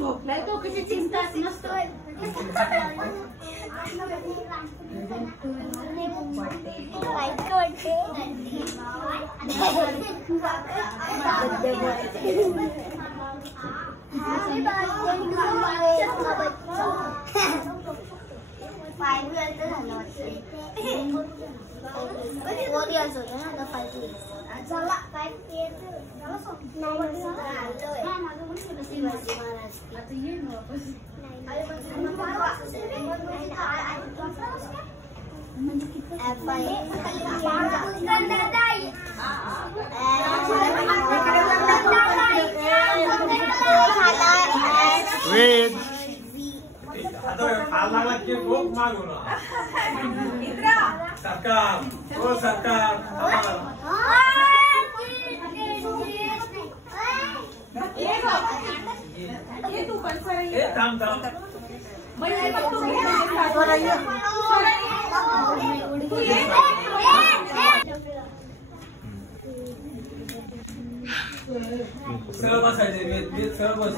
झोपलाय तो कशी चिंता नसतो सरकार ओ सरकार थांब थांब सरळ बसायचे वेद सरळ बस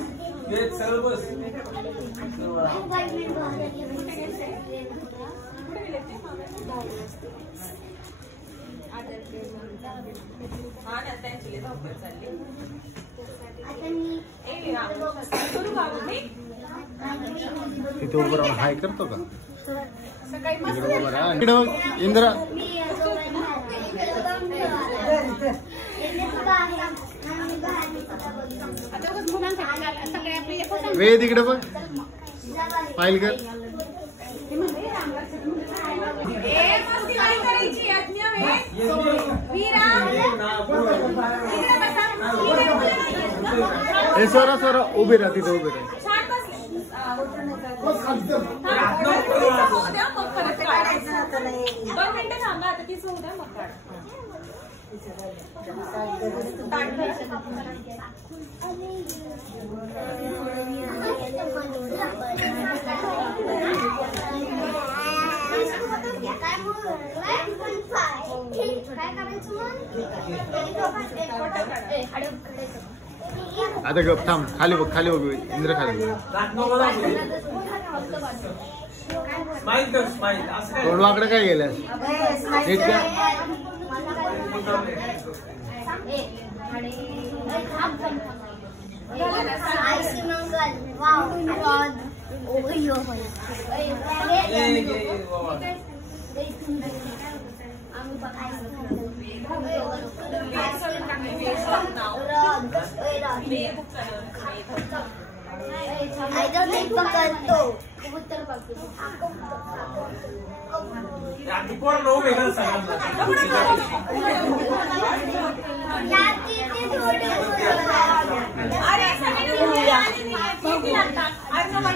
वेद सरळ बस तिथे उभं राहून हाय करतो का इंद्रा वेद इकडे बघ फाईल कर स्वरा स्वरा उभे राहा तिथे उभे राहा आता गप थांब खाली बघ इंद्र खाली तोंड वाकडं काय गेल्यास नीट का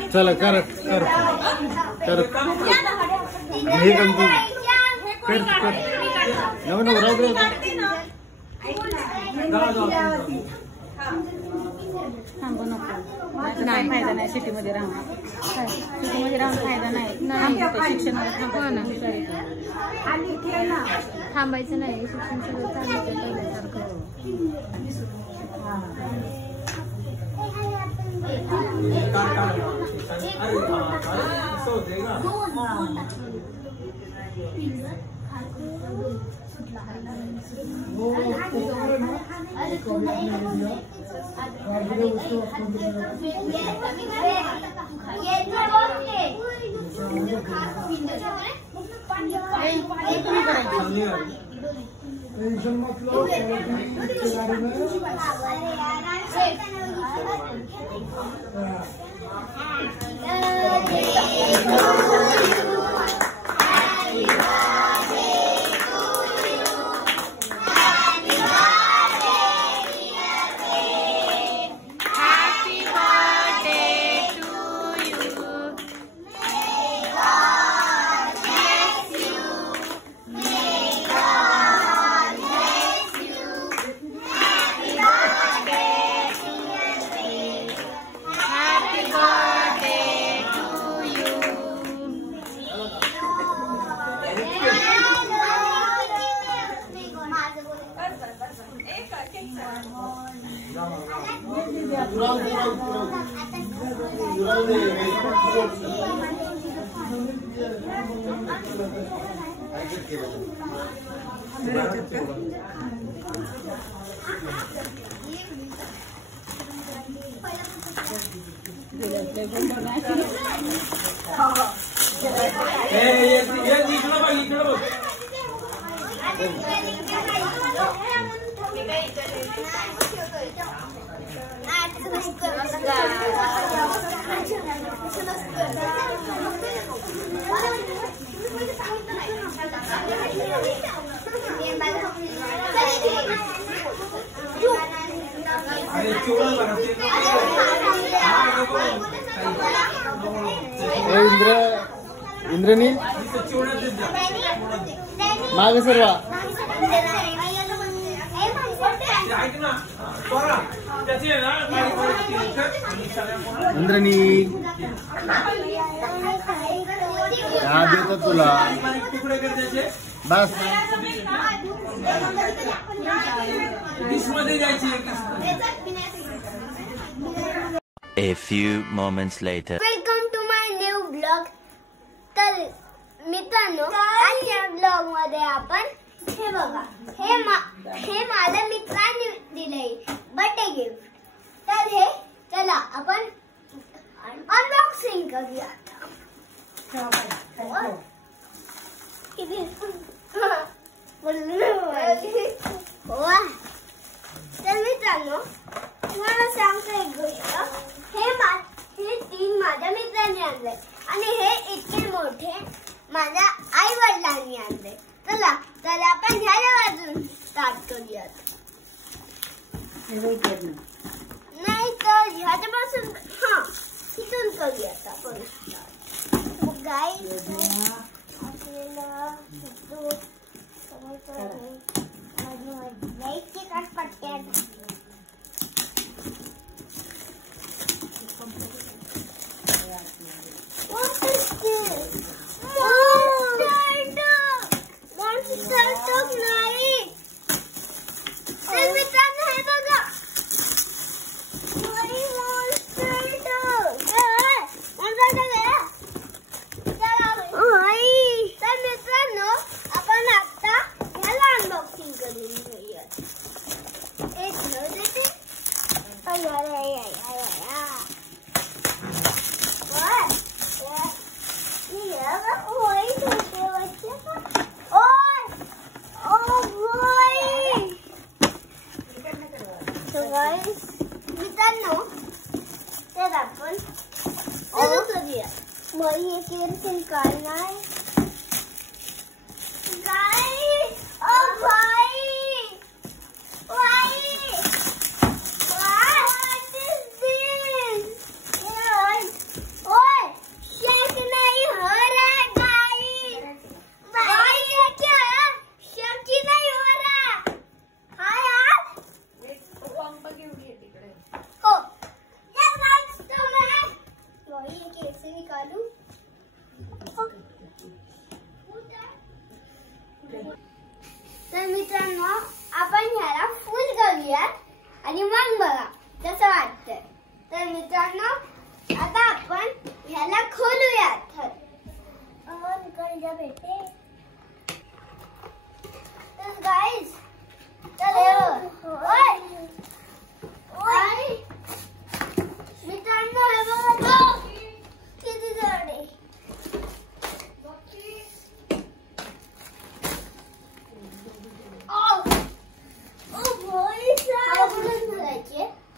चला कर कर कर हे कर नवीन थांबू नको नाही फायदा नाही सिटीमध्ये राहून फायदा नाही शिक्षणाला थांबायचं नाही शिक्षण सगळं चालू इंद्रनी मागे सर्वा इंद्रनी हा देतो तुला बस A few moments later. Welcome to my new blog. तर मित्रांनो आजच्या ब्लॉग मध्ये आपण हे बघा हे माझ्या मित्राने दिले बर्थडे गिफ्ट. तर हे चला आपण अनबॉक्सिंग करूया. तर मित्रांनो तुम्हाला सांगतो एक गोष्ट. हे 3 माझ्या मित्रांनी आणले आणि हे इतके मोठे माझ्या आई वडिलांनी आणले. चला तर आपण ह्याला वाजून स्टार्ट करूयात. नाही तर ह्याच्यापासून इथून करूयात आपण स्टार्ट. गाईस आपल्याला लाईटचे काट पट्ट्यात मित्रांनो तर आपण काढणार तर मित्रांनो आपण ह्याला फुल करूयात आणि मग बघा कसं वाटतंय. तर मित्रांनो आता आपण ह्याला खोलूयात. तर गाईज मित्रांनो हे बघा किती जड आहे.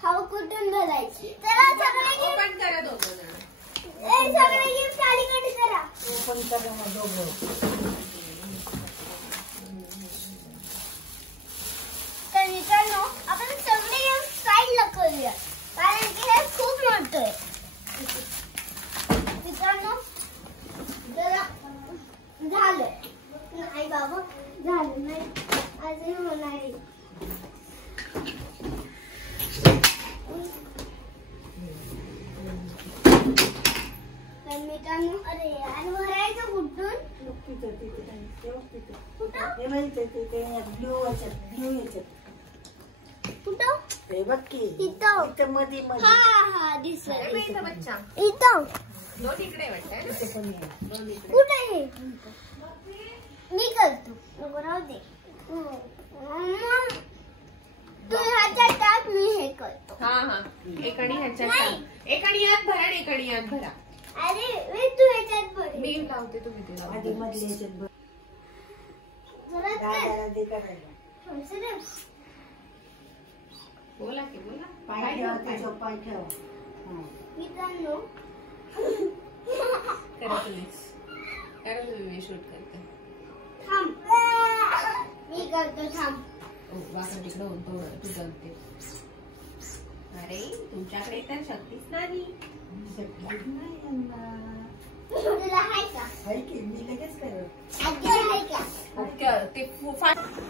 हवा कुठून भरायची. चला सगळे ओपन करा. दोघं सगळे गिफ्ट खाली करा. ओपन करा दोघं. तर मित्रांनो आपण सगळे गिफ्ट साईडला करूया कारण की हे खूप मोठं आहे. मित्रांनो जरा झालं नाही बाबा झालं नाही अजून होणार आहे. मित्रांनो अरे आणि भरायचं कुठून कुठं हे बघ की इथं इथं मध्ये मध्ये हा दिसलं इथं बच्चा इथं दोन इकडे वाटतं कुठे आहे मी करतो नको राहू दे तू ह्याच्यात टाक मी हे करतो हा एक आणि ह्याच्यात टाक. एक आणि यात भरा आणि एक आणि यात भरा. अरे वे तू ह्याच्यात भर मी लावते तुम्ही ते लावा. आधी मध्ये ह्याच्यात बघ. जरा कर. दादाला दे करायला. थोडंसं दे. बोला की बोला. पाय काय ठेवा ठेवू, काय? त्याच्यावर पाय ठेवा. हा. मित्रांनो करा तुम्हीच. करा तुम्ही, मी शूट करते. थांब मी करतो थांब वाकड तिकडं होतो तू जमते. अरे तुमच्याकडे तर शक्तीच नाही. शक्तीच नाही यांना. तुला हाय का हाय की मी लगेच करत. आजी हाय का ते फास्ट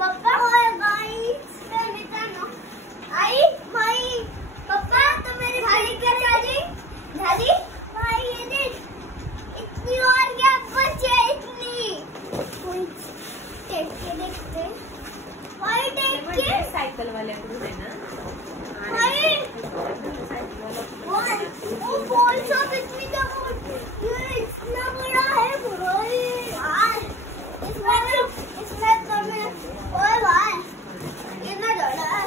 पप्पा होय गाइस तर मित्रांनो आई भाई पप्पा तो मेरी भाई क्या झाली भाई ये देख इतनी और क्या बचे इतनी टेक के देखते भाई टेक के सायकल वाल्याकडून आहे ना. भाई वो बॉल सब इतनी ये इतना बड़ा है भाई यार इसमें तो मैं ओए भाई कितना बड़ा है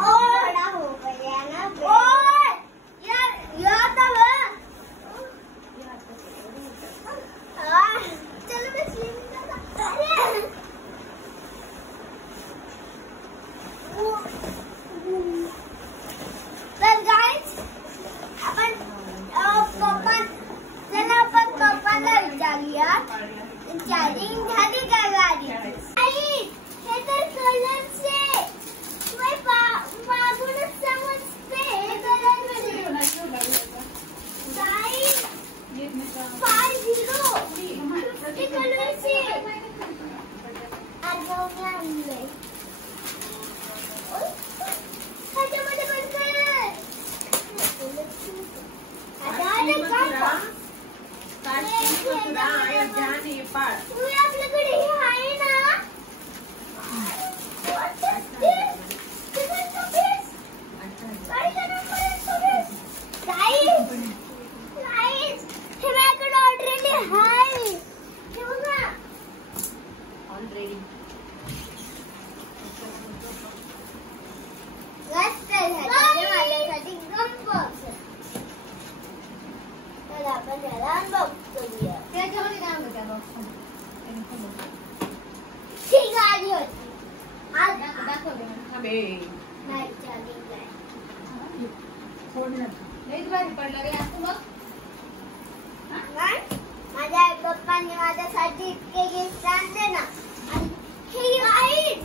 और बड़ा हो गया ना ओए यार तो है चलो मैं स्विम करता तर गाइस आपण पप्पाला विचारूया चार्जिंग झाली का गाडी आई हे तर कलरचे मागूनच समजते हे कलर गाइस 50 हे कलरचे आज आणले ह्याच्यामध्ये पण कर आपल्याकडे हे आहे ना हे माझ्याकडे ऑलरेडी आहे हे बघा ऑलरेडी. माझ्यासाठी गंपॉक्स तर आपण याला अनबॉक्स करूया त्याच्यामध्ये काय होतं त्या बॉक्स ही गाडी होती आज दाखवते अबे नाही चार्जिंग आहे लईच भारी पडलं रे असं बघ काय माझ्या पप्पांनी माझ्यासाठी इतके गिफ्ट आणले ना आणि हे वाईट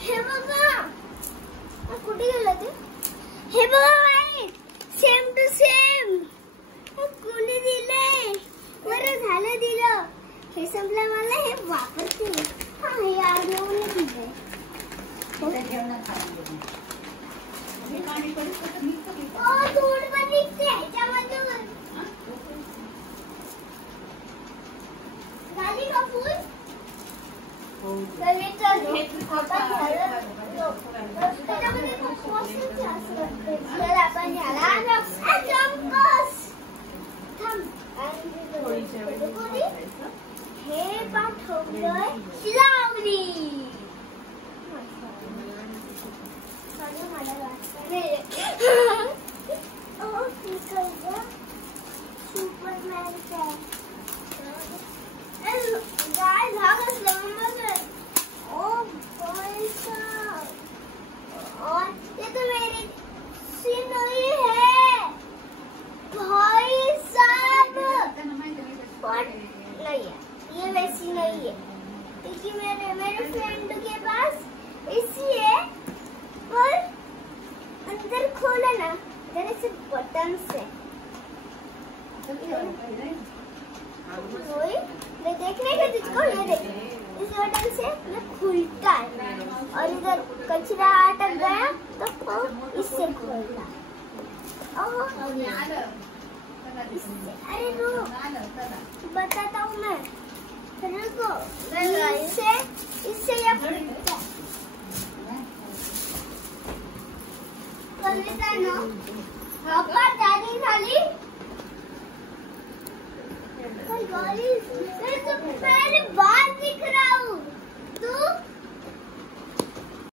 हे बघा कुठे गेलं ते हे बघा वाईट सेम टू सेम कोणी दिले बरं झालं दिलं हे संपलं मला हे वापरते हा हे आर्यवने दिले धूळ पण निघते ह्याच्यामध्ये झाली का फुल आपण हे पाठवलंय शिलावली सुपरमॅन गाय भाग और ये तो मेरी सी नहीं है भाई साहब नहीं है ये वैसी नहीं है क्योंकि मेरे फ्रेंड के पास ऐसी है पर अंदर खोला ना इधर से बटन से मैं देखने का तुझको ये देख इस बटन से मैं खुलता है और इधर कचरा अटक गया तो इससे खोलता अरे रुको बताता हूँ मैं रुको इससे ये खुलता है तर मित्रांनो हप्पा चार्जिंग झाली.